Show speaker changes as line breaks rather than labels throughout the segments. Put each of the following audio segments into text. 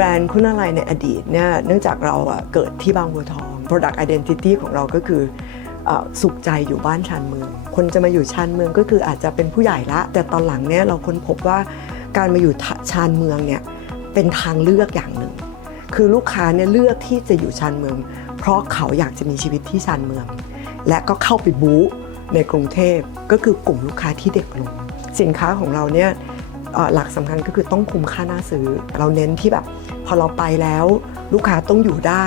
แบรนด์คุณอะไรในอดีตเนี่ยเนื่องจากเราอะเกิดที่บางบัวทอง Product Identity ของเราก็คืออสุขใจอยู่บ้านชานเมือง คนจะมาอยู่ชานเมืองก็คืออาจจะเป็นผู้ใหญ่ละ แต่ตอนหลังเนี่ยเราค้นพบว่าการมาอยู่ชานเมืองเนี่ยเป็นทางเลือกอย่างหนึ่ง คือลูกค้าเนี่ยเลือกที่จะอยู่ชานเมือง เพราะเขาอยากจะมีชีวิตที่ชานเมือง และก็เข้าไปบู๊ในกรุงเทพก็คือกลุ่มลูกค้าที่เด็กลง สินค้าของเราเนี่ยหลักสำคัญก็คือต้องคุ้มค่าน่าซื้อ เราเน้นที่แบบ พอเราไปแล้วลูกค้าต้องอยู่ได้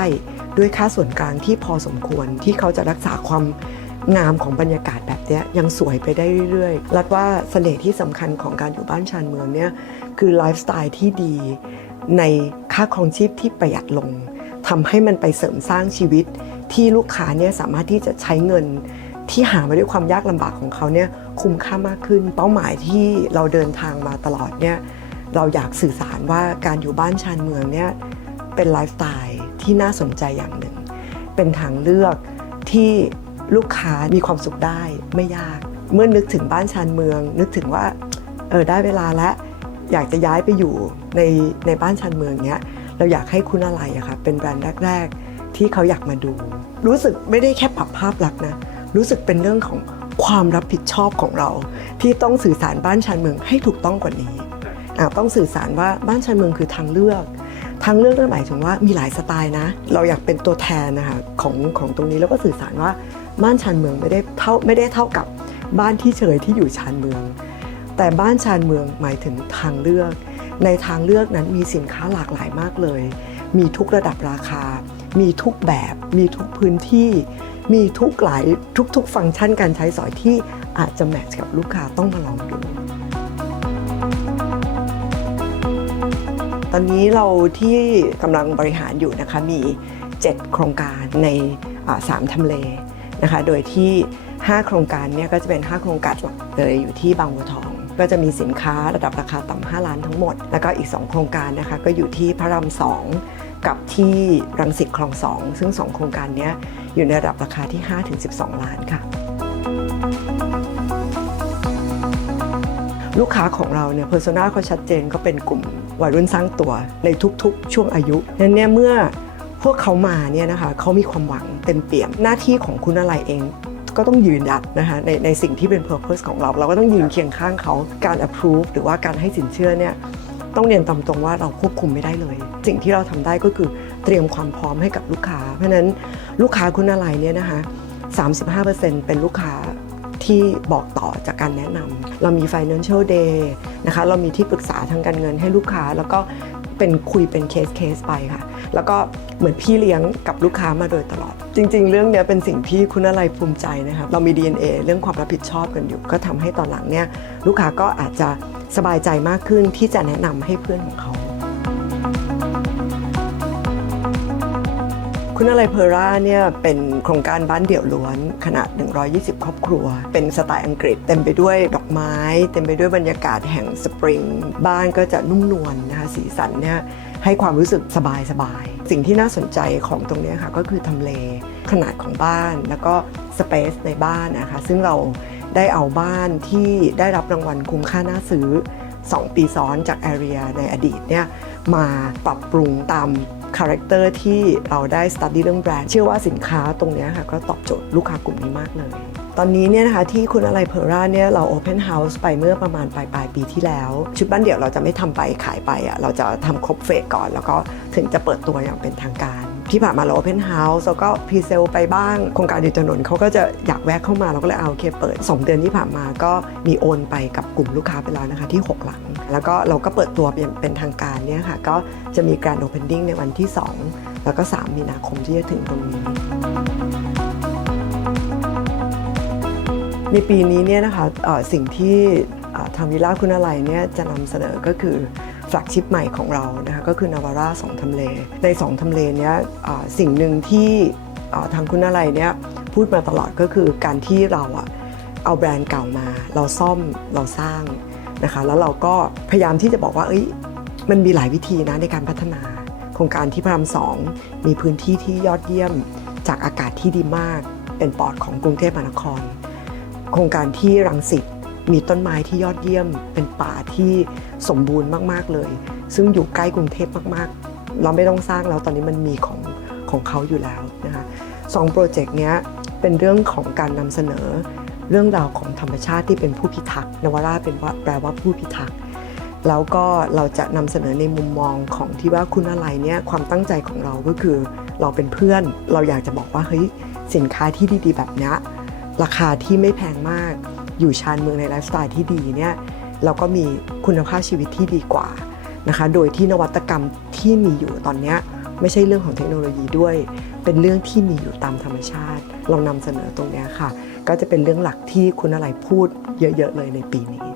ด้วยค่าส่วนกลางที่พอสมควรที่เขาจะรักษาความงามของบรรยากาศแบบนี้ยยังสวยไปได้เรื่อยๆ รัดว่าเสน่ห์ที่สำคัญของการอยู่บ้านชานเมืองเนี่ยคือไลฟ์สไตล์ที่ดี ในค่าครองชีพที่ประหยัดลงทำให้มันไปเสริมสร้างชีวิตที่ลูกค้าเนี่ยสามารถที่จะใช้เงินที่หามาด้วยความยากลำบากของเขาเนี่ยคุ้มค่ามากขึ้น เป้าหมายที่เราเดินทางมาตลอดเนี่ย เราอยากสื่อสารว่าการอยู่บ้านชานเมืองเนี่ยเป็นไลฟ์สไตล์ที่น่าสนใจอย่างหนึ่ง เป็นทางเลือกที่ลูกค้ามีความสุขได้ไม่ยาก เมื่อนึกถึงบ้านชานเมือง นึกถึงว่าเออได้เวลาแล้วอยากจะย้ายไปอยู่ในในบ้านชานเมืองเนี้ยเราอยากให้คุณอะไรอะค่ะเป็นแบรนด์แรก ๆ ที่เขาอยากมาดู รู้สึกไม่ได้แค่ปรับภาพลักษณ์นะรู้สึกเป็นเรื่องของความรับผิดชอบของเรา ที่ต้องสื่อสารบ้านชานเมืองให้ถูกต้องกว่านี้ ต้องสื่อสารว่าบ้านชานเมืองคือทางเลือกทางเลือกนั่นหมายถึงว่ามีหลายสไตล์นะ เราอยากเป็นตัวแทนนะคะของของตรงนี้แล้วก็สื่อสารว่าบ้านชานเมืองไม่ได้เท่าไม่ได้เท่ากับบ้านที่เฉยที่อยู่ชานเมือง แต่บ้านชานเมืองหมายถึงทางเลือก ในทางเลือกนั้นมีสินค้าหลากหลายมากเลย มีทุกระดับราคา มีทุกแบบ มีทุกพื้นที่ มีทุกหลายทุกๆ ฟังก์ชันการใช้สอยที่อาจจะแมทช์กับลูกค้าต้องมาลองดู ตอนนี้เราที่กำลังบริหารอยู่นะคะมี 7 โครงการในอ่าสามทำเลนะคะโดยที่ 5 โครงการเนี่ยก็จะเป็น 5 โครงการหลักเลยอยู่ที่บางบัวทอง ก็จะมีสินค้าระดับราคาต่ำ5ล้านทั้งหมด แล้วก็อีก 2 โครงการนะคะก็อยู่ที่พระราม2กับที่รังสิตคลอง2ซึ่ง 2 โครงการเนี้ยอยู่ในระดับราคาที่ 5-12 ล้านค่ะ ลูกค้าของเราเนี่ยเพอร์ซนาเขาชัดเจนก็เป็นกลุ่ม วัยรุ่นสร้างตัวในทุกๆ ช่วงอายุนั้นเนี่ยเมื่อพวกเขามาเนี่ยนะคะเขามีความหวังเต็มเปี่ยมหน้าที่ของคุณอะไรเองก็ต้องยืนหยัดนะคะในในสิ่งที่เป็น purpose ของเรา เราก็ต้องยืนเคียงข้างเขาการ approve หรือว่าการให้สินเชื่อเนี่ยต้องเรียนตามตรงว่าเราควบคุมไม่ได้เลย สิ่งที่เราทำได้ก็คือเตรียมความพร้อมให้กับลูกค้า เพราะฉะนั้นลูกค้าคุณอะไรเนี่ยนะคะ35%เป็นลูกค้า ที่บอกต่อจากการแนะนำเรามี financial day นะคะเรามีที่ปรึกษาทางการเงินให้ลูกค้า แล้วก็เป็นคุยเป็นเคสเคสไปค่ะ แล้วก็เหมือนพี่เลี้ยงกับลูกค้ามาโดยตลอด จริง ๆ เรื่องนี้เป็นสิ่งที่คุณอะไรภูมิใจนะคะเรามี DNA เรื่องความรับผิดชอบกันอยู่ ก็ทำให้ตอนหลังเนี่ยลูกค้าก็อาจจะสบายใจมากขึ้นที่จะแนะนำให้เพื่อนของเขา คุณอะไรเพอร่าเนี่ยเป็นโครงการบ้านเดี่ยวล้วนขนาด 120 ครอบครัว เป็นสไตล์อังกฤษ เต็มไปด้วยดอกไม้ เต็มไปด้วยบรรยากาศแห่งสปริง บ้านก็จะนุ่มนวลนะคะสีสันเนี่ยให้ความรู้สึกสบายสบายๆสิ่งที่น่าสนใจของตรงนี้ค่ะก็คือทำเลขนาดของบ้านแล้วก็สเปซในบ้านนะคะซึ่งเราได้เอาบ้านที่ได้รับรางวัลคุ้มค่าน่าซื้อ 2 ปีซ้อนจาก Area ในอดีตเนี่ยมาปรับปรุงตาม คาแรคเตอร์ที่เราได้สตัดดี้เรื่องแบรนด์เชื่อว่าสินค้าตรงนี้ค่ะก็ตอบโจทย์ลูกค้ากลุ่มนี้มากเลย ตอนนี้เนี่ยนะคะที่คุณอะไรเพอร่าเนี่ยเราโอเพนเฮาส์ไปเมื่อประมาณปลายปลายปีที่แล้ว ชุดบ้านเดี่ยวเราจะไม่ทำไปขายไปอะเราจะทำครบเฟสก่อน แล้วก็ถึงจะเปิดตัวอย่างเป็นทางการ ที่ผ่านมาเรา Open House แล้วก็พรีเซลไปบ้างโครงการอยู่ถนนเขาก็จะอยากแวะเข้ามาเราก็เลยเอาเคเปิด 2 เดือนที่ผ่านมาก็มีโอนไปกับกลุ่มลูกค้าไปแล้วนะคะที่ 6 หลัง แล้วก็เราก็เปิดตัวเป็นปนทางการเนี่ยค่ะก็จะมีการ Opening ในวันที่ 2 แล้วก็ 3 มีนาคมที่จะถึงตรงนี้ในปีนี้เนี่ยนะคะสิ่งที่ทางวิลล่าคุณอะไรเนี่ยจะนำเสนอก็คือ แฟลกชิพใหม่ของเรานะคะก็คือนาวาร่าสองทำเล ในสองทำเลเนี้ยสิ่งหนึ่งที่ทางคุณอะไรเนี่ยพูดมาตลอดก็คือการที่เราอะเอาแบรนด์เก่ามา เราซ่อมเราสร้างนะคะแล้วเราก็พยายามที่จะบอกว่าเอ้ยมันมีหลายวิธีนะในการพัฒนาโครงการที่พระรามสองมีพื้นที่ที่ยอดเยี่ยมจากอากาศที่ดีมาก เป็นปอดของกรุงเทพมหานคร โครงการที่รังสิต มีต้นไม้ที่ยอดเยี่ยม เป็นป่าที่สมบูรณ์มากๆเลย ซึ่งอยู่ใกล้กรุงเทพมากๆ เราไม่ต้องสร้างแล้วตอนนี้มันมีของของเขาอยู่แล้วนะคะสองโปรเจกต์เนี้ยเป็นเรื่องของการนำเสนอเรื่องราวของธรรมชาติที่เป็นผู้พิทักษ์นวราเป็นว่าแปลว่าผู้พิทักษ์แล้วก็เราจะนำเสนอในมุมมองของที่ว่าคุณอะไรเนี่ยความตั้งใจของเราก็คือเราเป็นเพื่อน เราอยากจะบอกว่าเฮ้ยสินค้าที่ดีๆ แบบนี้ ราคาที่ไม่แพงมาก อยู่ชานเมืองในไลฟ์สไตล์ที่ดีเนี่ยเราก็มีคุณภาพชีวิตที่ดีกว่านะคะ โดยที่นวัตกรรมที่มีอยู่ตอนนี้ไม่ใช่เรื่องของเทคโนโลยีด้วย เป็นเรื่องที่มีอยู่ตามธรรมชาติ เรานำเสนอตรงนี้ค่ะ ก็จะเป็นเรื่องหลักที่คุณอะไรพูดเยอะ ๆ เลยในปีนี้